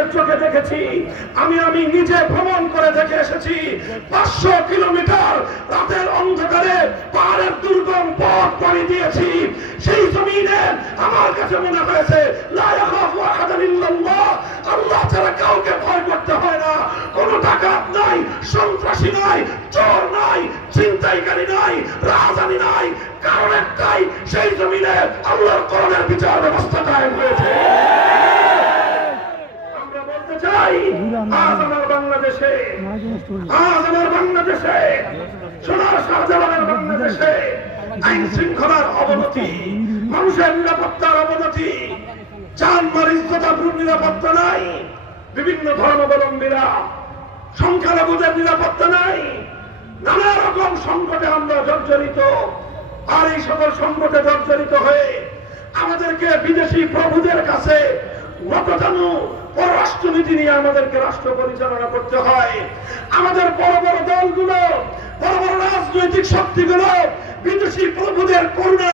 নিজের চোখে দেখেছি, আমি নিজে ভ্রমণ করে দেখে এসেছি। 500 কিলোমিটার রাতের অন্ধকারে পাহাড়ের দুর্গম পথ পাড়ি দিয়েছি। সেই জমিনে আমার কাছে মনে হয়েছে লা ইয়াখাফু আহাদান ইল্লাল্লাহ, আল্লাহ ছাড়া কাউকে ভয় করতে হয় না। কোনো ডাকাত নাই, সন্ত্রাসী নাই, চোর নাই, ছিনতাইকারী নাই, রাজধানী নাই। কারণ একটাই, সেই জমিনে আল্লাহর কোরআনের বিচার ব্যবস্থা কায়েম হয়েছে। আমরা বলতে চাই, আজ আমার বাংলাদেশে, আজ আমার বাংলাদেশে, সোনার শাহজালালের বাংলাদেশে আইন শৃঙ্খলার অবনতি, মানুষের নিরাপত্তার অবনতি, জানমাল ইজ্জত আবরুর নিরাপত্তা নাই, বিভিন্ন ধর্মাবলম্বীরা, সংখ্যালঘুদের নিরাপত্তা নাই, নানা রকম সংকটে আমরা জর্জরিত। আর এই সকল সংকটে জর্জরিত হয়ে আমাদেরকে বিদেশি প্রভুদের কাছে নতজানু পররাষ্ট্রনীতি নিয়ে আমাদেরকে রাষ্ট্র পরিচালনা করতে হয়। আমাদের বড় বড় দলগুলো, বড় বড় রাজনৈতিক শক্তিগুলো বিদেশি প্রভুদের করুণা